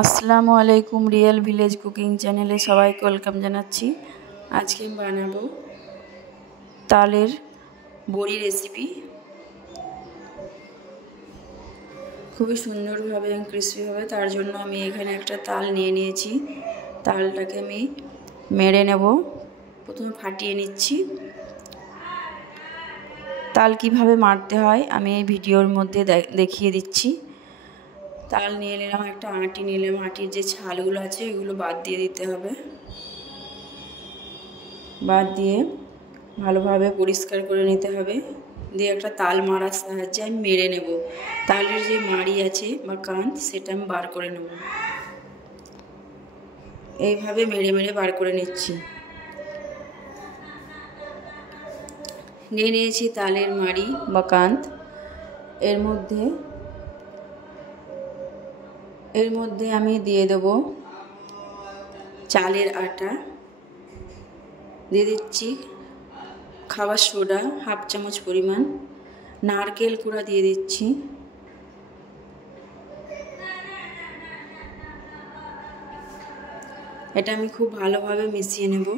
আসসালামু আলাইকুম, real village cooking চ্যানেলে সবাইকে ওয়েলকাম জানাচ্ছি। আজকে আমি বানাবো তালের বড়ি রেসিপি। খুবই সুন্দরভাবে এবং ক্রিস্পি হবে, তার জন্য আমি এখানে একটা তাল নিয়ে নিয়েছি। তালটাকে আমি মেরে নেব। প্রথমে ফাটিয়ে নিচ্ছি। তাল কিভাবে মারতে হয় আমি এই ভিডিওর মধ্যে দেখিয়ে দিচ্ছি। তাল নিয়ে নিলাম, একটা আঁটি নিলাম, আঁটির যে ছালগুলো আছে এগুলো বাদ দিয়ে দিতে হবে। বাদ দিয়ে ভালোভাবে পরিষ্কার করে নিতে হবে। দিয়ে একটা তাল মারার সাহায্যে আমি মেরে নেব। তালের যে মাড়ি আছে বা কাঁধ সেটা আমি বার করে নেব। এইভাবে মেরে মেরে বার করে নিচ্ছি। নিয়ে নিয়েছি তালের মাড়ি বা কাঁধ। এর মধ্যে আমি দিয়ে দেব চালের আটা, দিয়ে দিচ্ছি খাবার সোডা হাফ চামচ পরিমাণ, নারকেল কুড়া দিয়ে দিচ্ছি, এটা আমি খুব ভালোভাবে মিশিয়ে নেব।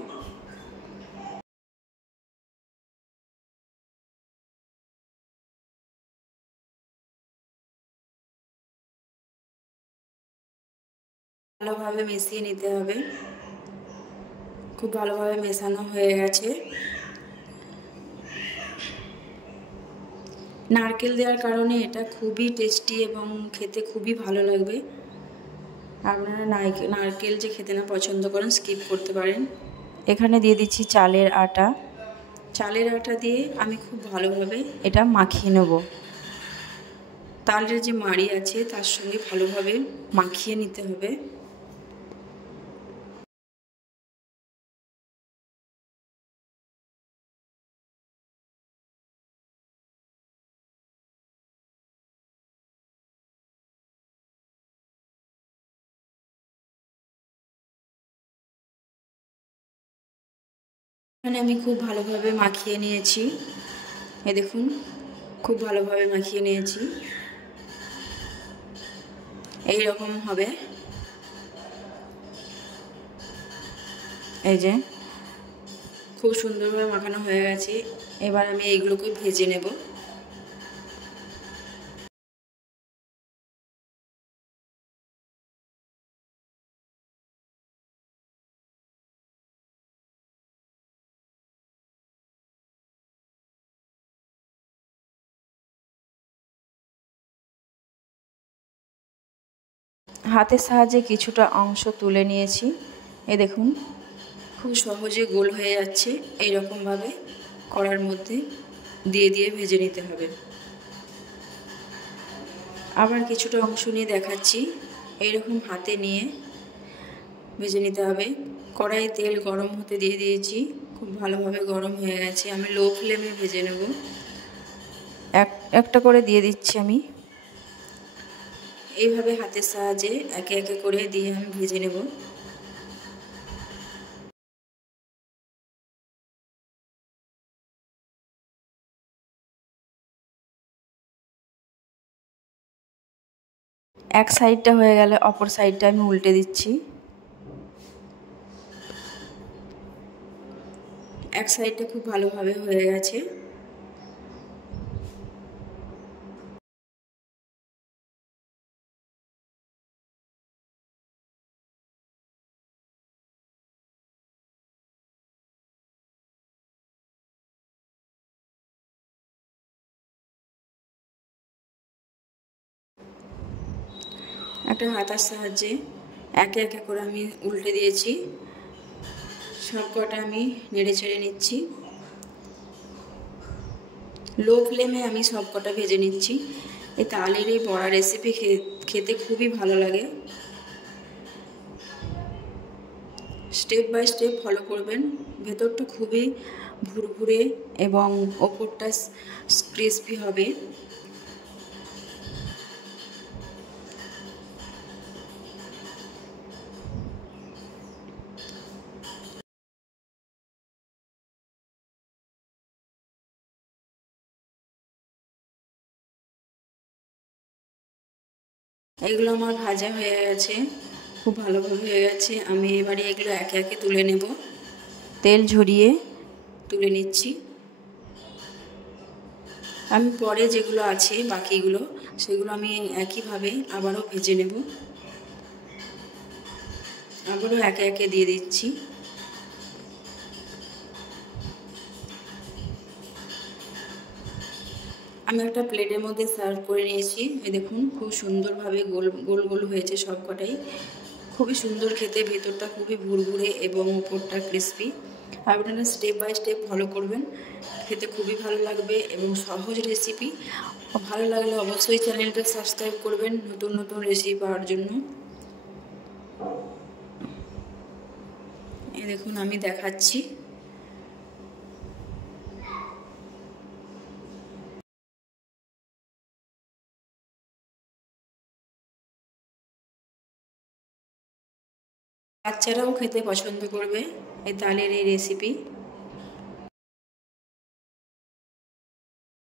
ভালোভাবে মিশিয়ে নিতে হবে। খুব ভালোভাবে মেশানো হয়ে গেছে। নারকেল দেওয়ার কারণে এটা খুবই টেস্টি এবং খেতে খুবই ভালো লাগবে। আপনারা নারকেল যে খেতে না পছন্দ করেন স্কিপ করতে পারেন। এখানে দিয়ে দিচ্ছি চালের আটা। চালের আটা দিয়ে আমি খুব ভালোভাবে এটা মাখিয়ে নেব। তালের যে মাড়ি আছে তার সঙ্গে ভালোভাবে মাখিয়ে নিতে হবে। এখানে আমি খুব ভালোভাবে মাখিয়ে নিয়েছি। এই দেখুন, খুব ভালোভাবে মাখিয়ে নিয়েছি। এই রকম হবে। এই যে খুব সুন্দরভাবে মাখানো হয়ে গেছে। এবার আমি এইগুলোকে ভেজে নেব। হাতের সাহায্যে কিছুটা অংশ তুলে নিয়েছি। এই দেখুন, খুব সহজে গোল হয়ে যাচ্ছে। এইরকমভাবে কড়ার মধ্যে দিয়ে দিয়ে ভেজে নিতে হবে। আবার কিছুটা অংশ নিয়ে দেখাচ্ছি। এইরকম হাতে নিয়ে ভেজে নিতে হবে। কড়াইয়ে তেল গরম হতে দিয়ে দিয়েছি। খুব ভালোভাবে গরম হয়ে গেছে। আমি লো ফ্লেমে ভেজে নেব। একটা করে দিয়ে দিচ্ছি আমি। এইভাবে হাতের সাহায্যে একে একে করে দিয়ে আমি ভেজে নেব। এক সাইডটা হয়ে গেলে অপর সাইডটা আমি উল্টে দিচ্ছি। এক সাইডটা খুব ভালোভাবে হয়ে গেছে। একটা হাতার সাহায্যে একে একে করে আমি উল্টে দিয়েছি। সব কটা আমি নেড়ে চেড়ে নিচ্ছি। লো ফ্লেমে আমি সব কটা ভেজে নিচ্ছি। এই তালের এই বড়া রেসিপি খেতে খুবই ভালো লাগে। স্টেপ বাই স্টেপ ফলো করবেন। ভেতরটা খুবই ভুরভুরে এবং ওপরটা ক্রিসপি হবে। এগুলো আমার ভাজা হয়ে গেছে। খুব ভালোভাবে হয়ে গেছে। আমি এবারে এগুলো একে একে তুলে নেব। তেল ঝরিয়ে তুলে নিচ্ছি। আমি পরে যেগুলো আছে বাকিগুলো সেগুলো আমি একইভাবে আবারও ভেজে নেব। আবারও একে একে দিয়ে দিচ্ছি। আমি একটা প্লেটের মধ্যে সার্ভ করে নিয়েছি। এই দেখুন খুব সুন্দরভাবে গোল গোল গোল হয়েছে সবকটাই। খুবই সুন্দর খেতে, ভেতরটা খুবই ভুরভুরে এবং উপরটা ক্রিস্পি। আপনারা স্টেপ বাই স্টেপ ফলো করবেন, খেতে খুবই ভালো লাগবে এবং সহজ রেসিপি। ভালো লাগলে অবশ্যই চ্যানেলটা সাবস্ক্রাইব করবেন নতুন নতুন রেসিপি পাওয়ার জন্য। এই দেখুন আমি দেখাচ্ছি। বাচ্চারাও খেতে পছন্দ করবে এই তালের এই রেসিপি।